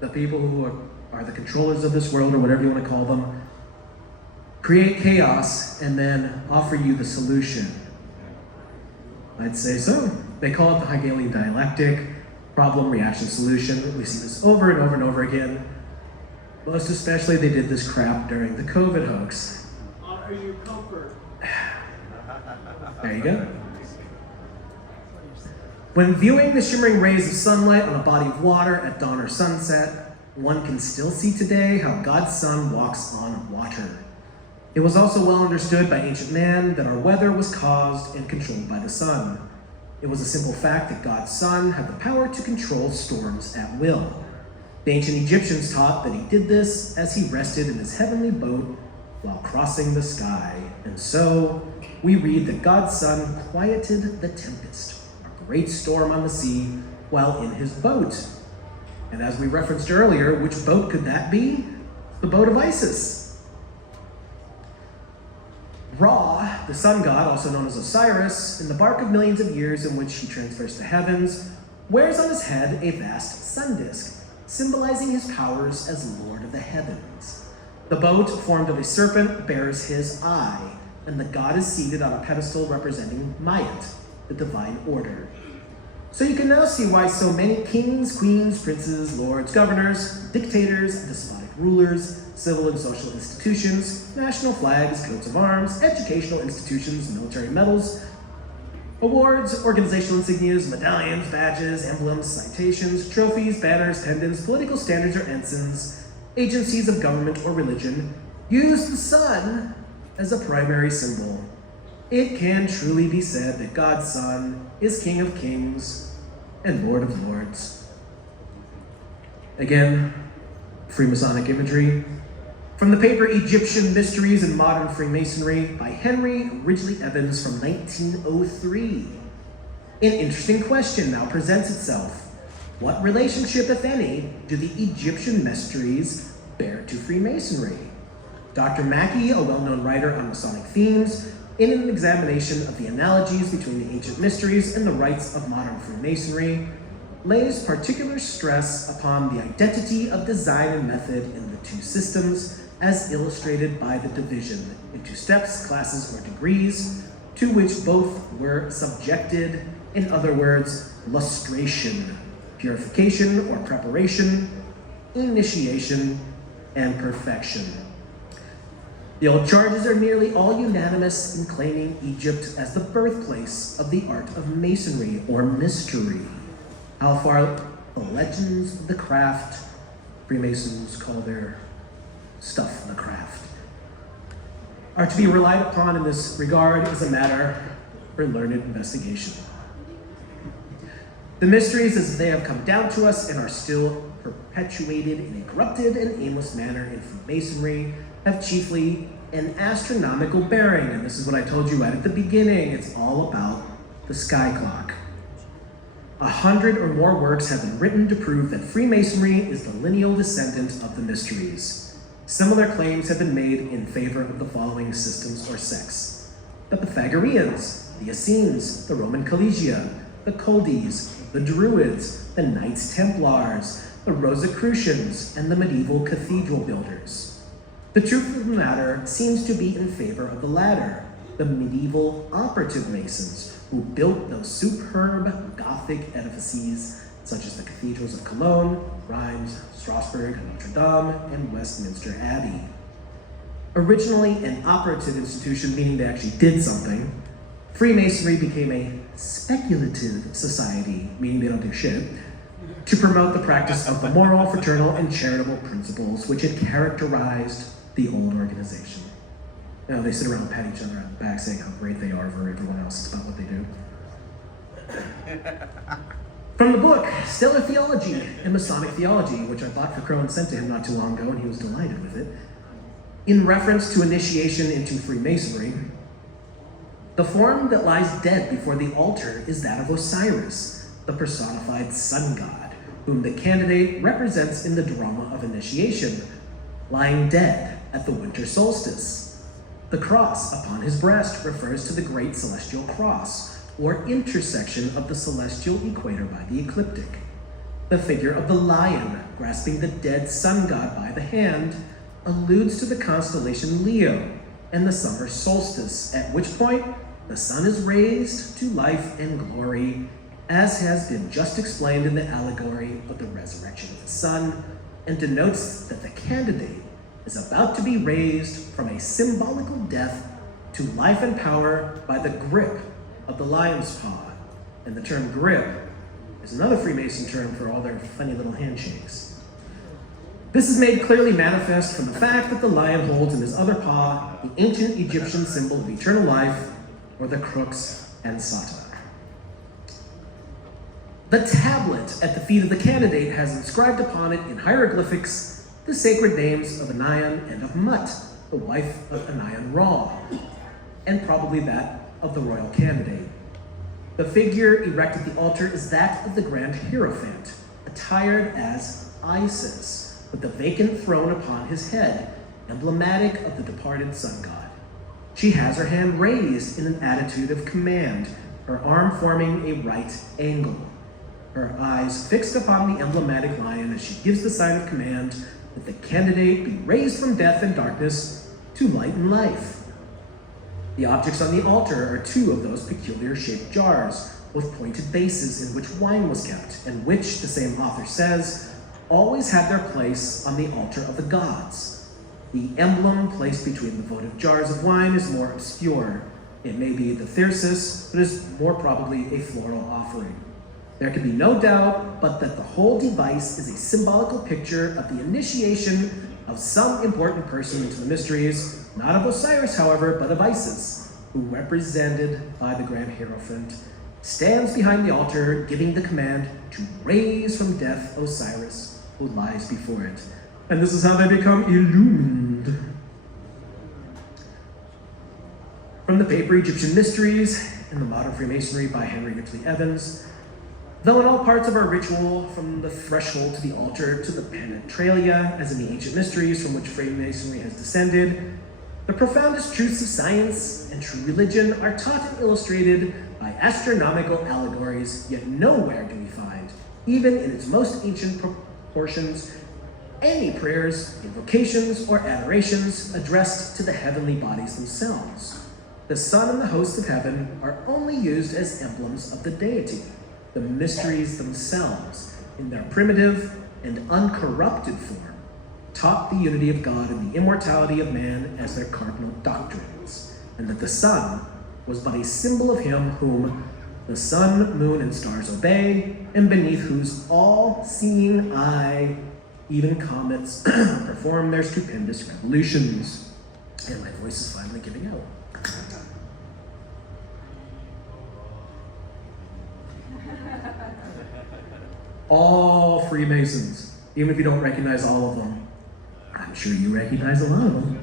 the people who are the controllers of this world, or whatever you want to call them, create chaos and then offer you the solution? I'd say so. They call it the Hegelian dialectic, problem, reaction, solution. We see this over and over and over again. Most especially, they did this crap during the COVID hoax. Offer you comfort. There you go. When viewing the shimmering rays of sunlight on a body of water at dawn or sunset, one can still see today how God's Son walks on water. It was also well understood by ancient man that our weather was caused and controlled by the sun. It was a simple fact that God's Son had the power to control storms at will. The ancient Egyptians taught that he did this as he rested in his heavenly boat while crossing the sky. And so we read that God's Son quieted the tempest, a great storm on the sea, while in his boat. And as we referenced earlier, which boat could that be? The boat of Isis. Ra, the sun god, also known as Osiris, in the bark of millions of years in which he transfers the heavens, wears on his head a vast sun disk, symbolizing his powers as Lord of the heavens. The boat, formed of a serpent, bears his eye, and the god is seated on a pedestal representing Mayat, the divine order. So you can now see why so many kings, queens, princes, lords, governors, dictators, despotic rulers, civil and social institutions, national flags, coats of arms, educational institutions, military medals, awards, organizational insignias, medallions, badges, emblems, citations, trophies, banners, pendants, political standards or ensigns, agencies of government or religion, use the sun as a primary symbol. It can truly be said that God's Son is King of Kings, and Lord of Lords. Again, Freemasonic imagery. From the paper Egyptian Mysteries and Modern Freemasonry by Henry Ridgely Evans from 1903. An interesting question now presents itself. What relationship, if any, do the Egyptian mysteries bear to Freemasonry? Dr. Mackey, a well-known writer on Masonic themes, in an examination of the analogies between the ancient mysteries and the rites of modern Freemasonry, lays particular stress upon the identity of design and method in the two systems, as illustrated by the division into steps, classes, or degrees, to which both were subjected, in other words, lustration, purification or preparation, initiation, and perfection. The old charges are nearly all unanimous in claiming Egypt as the birthplace of the art of masonry or mystery. How far the legends of the craft, Freemasons call their stuff the craft, are to be relied upon in this regard is a matter for learned investigation. The mysteries as they have come down to us and are still perpetuated in a corrupted and aimless manner in Freemasonry have chiefly an astronomical bearing, and this is what I told you right at the beginning. It's all about the sky clock. 100 or more works have been written to prove that Freemasonry is the lineal descendant of the mysteries. Similar claims have been made in favor of the following systems or sects: the Pythagoreans, the Essenes, the Roman Collegia, the Culdees, the Druids, the Knights Templars, the Rosicrucians, and the medieval cathedral builders. The truth of the matter seems to be in favor of the latter, the medieval operative Masons, who built those superb Gothic edifices such as the cathedrals of Cologne, Reims, Strasbourg, Notre Dame, and Westminster Abbey. Originally an operative institution, meaning they actually did something, Freemasonry became a speculative society, meaning they don't do shit, to promote the practice of the moral, fraternal, and charitable principles which had characterized the old organization. Now they sit around and pat each other on the back saying how great they are for everyone else. It's about what they do. From the book, Stellar Theology and Masonic Theology, which I bought for Crow and sent to him not too long ago, and he was delighted with it, in reference to initiation into Freemasonry, the form that lies dead before the altar is that of Osiris, the personified sun god, whom the candidate represents in the drama of initiation, lying dead at the winter solstice. The cross upon his breast refers to the great celestial cross, or intersection of the celestial equator by the ecliptic. The figure of the lion, grasping the dead sun god by the hand, alludes to the constellation Leo and the summer solstice, at which point the sun is raised to life and glory, as has been just explained in the allegory of the resurrection of the sun, and denotes that the candidate is about to be raised from a symbolical death to life and power by the grip of the lion's paw. And the term grip is another Freemason term for all their funny little handshakes. This is made clearly manifest from the fact that the lion holds in his other paw the ancient Egyptian symbol of eternal life, or the crux ansata. The tablet at the feet of the candidate has inscribed upon it in hieroglyphics the sacred names of Anayan and of Mut, the wife of Anayan Ra, and probably that of the royal candidate. The figure erected at the altar is that of the Grand Hierophant, attired as Isis, with the vacant throne upon his head, emblematic of the departed sun god. She has her hand raised in an attitude of command, her arm forming a right angle, her eyes fixed upon the emblematic lion as she gives the sign of command that the candidate be raised from death and darkness to light and life. The objects on the altar are two of those peculiar shaped jars with pointed bases in which wine was kept, and which, the same author says, always had their place on the altar of the gods. The emblem placed between the votive jars of wine is more obscure. It may be the thyrsus, but is more probably a floral offering. There can be no doubt but that the whole device is a symbolical picture of the initiation of some important person into the mysteries, not of Osiris, however, but of Isis, who, represented by the Grand Hierophant, stands behind the altar, giving the command to raise from death Osiris, who lies before it. And this is how they become illumined. From the paper Egyptian Mysteries and the Modern Freemasonry by Henry Ridgely Evans. Though in all parts of our ritual, from the threshold to the altar to the penetralia, as in the ancient mysteries from which Freemasonry has descended, the profoundest truths of science and true religion are taught and illustrated by astronomical allegories, yet nowhere do we find, even in its most ancient proportions, any prayers, invocations, or adorations addressed to the heavenly bodies themselves. The sun and the hosts of heaven are only used as emblems of the deity. The mysteries themselves, in their primitive and uncorrupted form, taught the unity of God and the immortality of man as their cardinal doctrines, and that the sun was but a symbol of him whom the sun, moon, and stars obey, and beneath whose all-seeing eye even comets perform their stupendous revolutions. And my voice is finally giving out. All Freemasons, even if you don't recognize all of them, I'm sure you recognize a lot of them.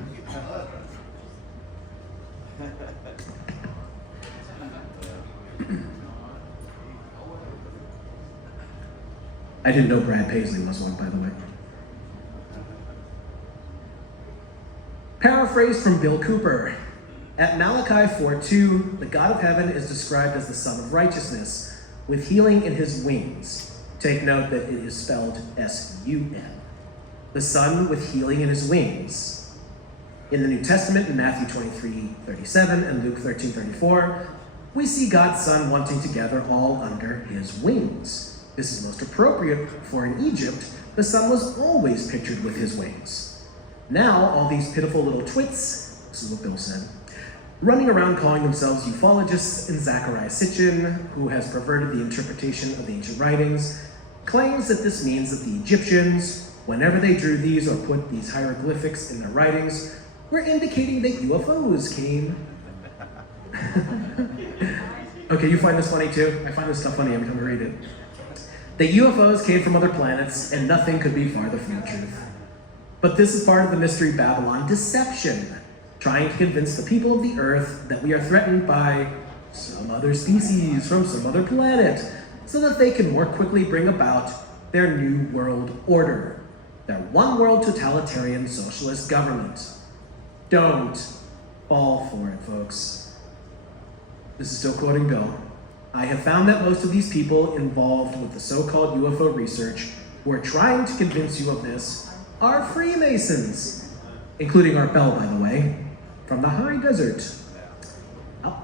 I didn't know Brad Paisley was one, by the way. Paraphrased from Bill Cooper. At Malachi 4:2, the God of heaven is described as the Son of Righteousness, with healing in his wings. Take note that it is spelled S-U-N. The Son with healing in his wings. In the New Testament, in Matthew 23:37 and Luke 13:34, we see God's Son wanting to gather all under his wings. This is most appropriate, for in Egypt, the Son was always pictured with his wings. Now, all these pitiful little twits, this is what Bill said, running around calling themselves ufologists, and Zachariah Sitchin, who has perverted the interpretation of the ancient writings, claims that this means that the Egyptians, whenever they drew these or put these hieroglyphics in their writings, were indicating that UFOs came. Okay, you find this funny too? I find this stuff funny every time I read it. The UFOs came from other planets, and nothing could be farther from the truth. But this is part of the Mystery Babylon deception, trying to convince the people of the earth that we are threatened by some other species from some other planet, so that they can more quickly bring about their new world order, their one world totalitarian socialist government. Don't fall for it, folks. This is still quoting Bill. I have found that most of these people involved with the so-called UFO research who are trying to convince you of this are Freemasons, including Art Bell, by the way, from the high desert. Oh.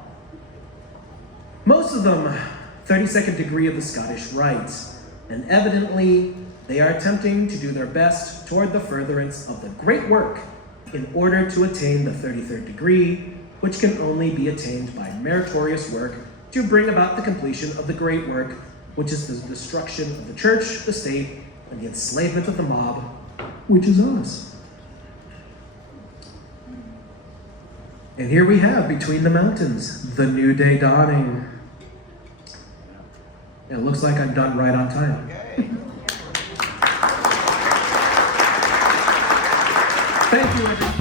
Most of them 32nd degree of the Scottish Rite, and evidently they are attempting to do their best toward the furtherance of the great work in order to attain the 33rd degree, which can only be attained by meritorious work to bring about the completion of the great work, which is the destruction of the church, the state, and the enslavement of the mob, which is us. And here we have, between the mountains, the new day dawning. It looks like I'm done right on time. Thank you, everybody.